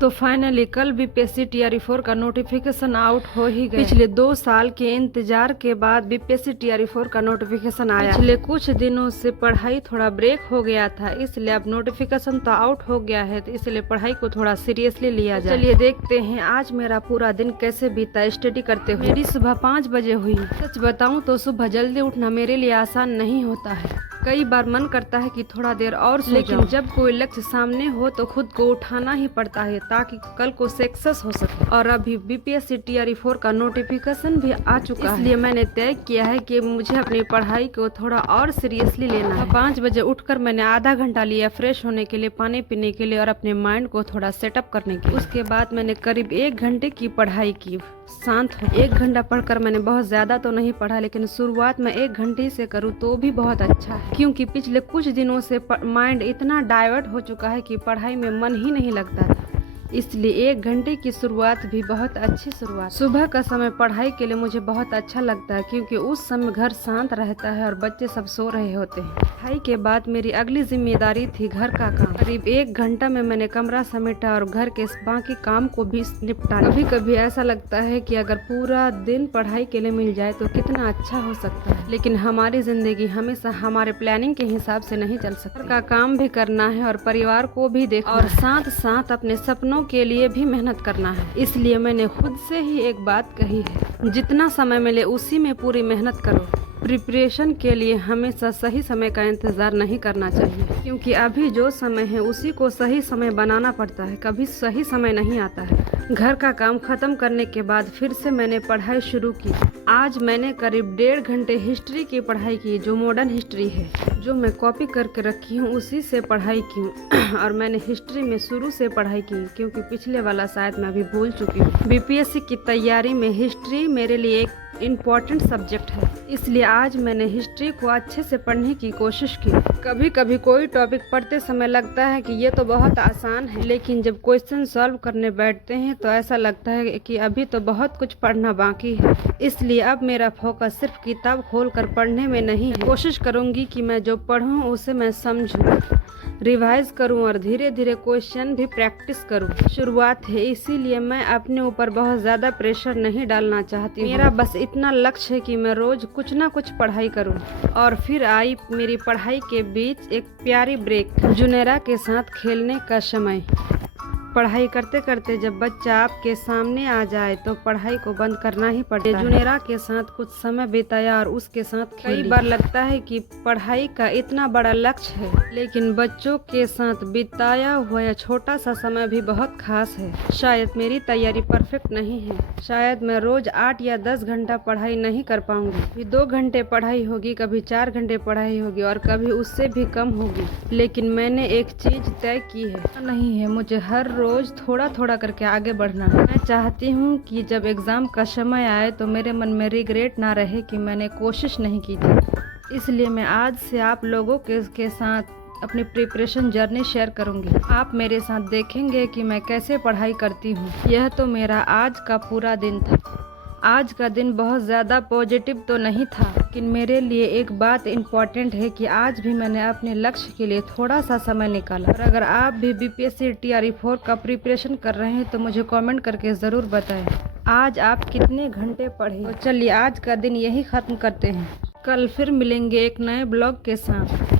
तो फाइनली कल BPSC TRE 4 का नोटिफिकेशन आउट हो ही गया। पिछले 2 साल के इंतजार के बाद बीपीएससी टीआरई 4 का नोटिफिकेशन आया। पिछले कुछ दिनों से पढ़ाई थोड़ा ब्रेक हो गया था, इसलिए अब नोटिफिकेशन तो आउट हो गया है, तो इसलिए पढ़ाई को थोड़ा सीरियसली लिया जाए। चलिए देखते हैं आज मेरा पूरा दिन कैसे बीता स्टडी करते हुए। मेरी सुबह 5 बजे हुई। सच बताऊं तो सुबह जल्दी उठना मेरे लिए आसान नहीं होता है। कई बार मन करता है कि थोड़ा देर और सो जाऊं, लेकिन जब कोई लक्ष्य सामने हो तो खुद को उठाना ही पड़ता है ताकि कल को सक्सेस हो सके। और अभी बीपीएससी टीआरई 4 का नोटिफिकेशन भी आ चुका है, इसलिए मैंने तय किया है कि मुझे अपनी पढ़ाई को थोड़ा और सीरियसली लेना है। 5 बजे उठकर मैंने आधा घंटा लिया फ्रेश होने के लिए, पानी पीने के लिए और अपने माइंड को थोड़ा सेटअप करने के लिए। उसके बाद मैंने करीब 1 घंटे की पढ़ाई की। शांत हो 1 घंटा पढ़कर मैंने बहुत ज्यादा तो नहीं पढ़ा, लेकिन शुरुआत में 1 घंटे से करूँ तो भी बहुत अच्छा है, क्योंकि पिछले कुछ दिनों से माइंड इतना डाइवर्ट हो चुका है कि पढ़ाई में मन ही नहीं लगता था। इसलिए 1 घंटे की शुरुआत भी बहुत अच्छी शुरुआत। सुबह का समय पढ़ाई के लिए मुझे बहुत अच्छा लगता है, क्योंकि उस समय घर शांत रहता है और बच्चे सब सो रहे होते हैं। पढ़ाई के बाद मेरी अगली जिम्मेदारी थी घर का काम। करीब 1 घंटा में मैंने कमरा समेटा और घर के बाकी काम को भी निपटाया। कभी कभी ऐसा लगता है कि अगर पूरा दिन पढ़ाई के लिए मिल जाए तो कितना अच्छा हो सकता है, लेकिन हमारी जिंदगी हमेशा हमारे प्लानिंग के हिसाब से नहीं चल सकती। घर का काम भी करना है और परिवार को भी देखना और साथ साथ अपने सपनों के लिए भी मेहनत करना है। इसलिए मैंने खुद से ही एक बात कही है, जितना समय मिले उसी में पूरी मेहनत करो। प्रिपरेशन के लिए हमेशा सही समय का इंतजार नहीं करना चाहिए, क्योंकि अभी जो समय है उसी को सही समय बनाना पड़ता है, कभी सही समय नहीं आता है। घर का काम खत्म करने के बाद फिर से मैंने पढ़ाई शुरू की। आज मैंने करीब 1.5 घंटे हिस्ट्री की पढ़ाई की, जो मॉडर्न हिस्ट्री है, जो मैं कॉपी करके रखी हूँ उसी से पढ़ाई की। और मैंने हिस्ट्री में शुरू से पढ़ाई की, क्योंकि पिछले वाला शायद मैं अभी भूल चुकी हूँ। बीपीएससी की तैयारी में हिस्ट्री मेरे लिए एक इम्पोर्टेंट सब्जेक्ट है, इसलिए आज मैंने हिस्ट्री को अच्छे से पढ़ने की कोशिश की। कभी कभी कोई टॉपिक पढ़ते समय लगता है कि ये तो बहुत आसान है, लेकिन जब क्वेश्चन सॉल्व करने बैठते हैं तो ऐसा लगता है कि अभी तो बहुत कुछ पढ़ना बाकी है। इसलिए अब मेरा फोकस सिर्फ किताब खोलकर पढ़ने में नहीं है। कोशिश करूंगी कि मैं जो पढ़ूं उसे मैं समझूं, रिवाइज करूं और धीरे धीरे क्वेश्चन भी प्रैक्टिस करूं। शुरुआत है, इसीलिए मैं अपने ऊपर बहुत ज़्यादा प्रेशर नहीं डालना चाहती हूं। मेरा बस इतना लक्ष्य है कि मैं रोज कुछ ना कुछ पढ़ाई करूं। और फिर आई मेरी पढ़ाई के बीच एक प्यारी ब्रेक, जुनेरा के साथ खेलने का समय। पढ़ाई करते करते जब बच्चा आपके सामने आ जाए तो पढ़ाई को बंद करना ही पड़ता है। जुनेरा के साथ कुछ समय बिताया और उसके साथ कई बार लगता है कि पढ़ाई का इतना बड़ा लक्ष्य है, लेकिन बच्चों के साथ बिताया हुआ छोटा सा समय भी बहुत खास है। शायद मेरी तैयारी परफेक्ट नहीं है, शायद मैं रोज 8 या 10 घंटा पढ़ाई नहीं कर पाऊंगी। कभी 2 घंटे पढ़ाई होगी, कभी 4 घंटे पढ़ाई होगी और कभी उससे भी कम होगी, लेकिन मैंने एक चीज तय की है, नहीं है मुझे हर रोज थोड़ा थोड़ा करके आगे बढ़ना है। मैं चाहती हूँ कि जब एग्जाम का समय आए तो मेरे मन में रिग्रेट ना रहे कि मैंने कोशिश नहीं की थी। इसलिए मैं आज से आप लोगों के साथ अपनी प्रिपरेशन जर्नी शेयर करूंगी। आप मेरे साथ देखेंगे कि मैं कैसे पढ़ाई करती हूँ। यह तो मेरा आज का पूरा दिन था। आज का दिन बहुत ज़्यादा पॉजिटिव तो नहीं था, लेकिन मेरे लिए एक बात इम्पॉर्टेंट है कि आज भी मैंने अपने लक्ष्य के लिए थोड़ा सा समय निकाला। और अगर आप भी बीपीएससी टीआरई 4 का प्रिपरेशन कर रहे हैं तो मुझे कमेंट करके ज़रूर बताएं आज आप कितने घंटे पढ़े। तो चलिए आज का दिन यही ख़त्म करते हैं, कल फिर मिलेंगे एक नए ब्लॉग के साथ।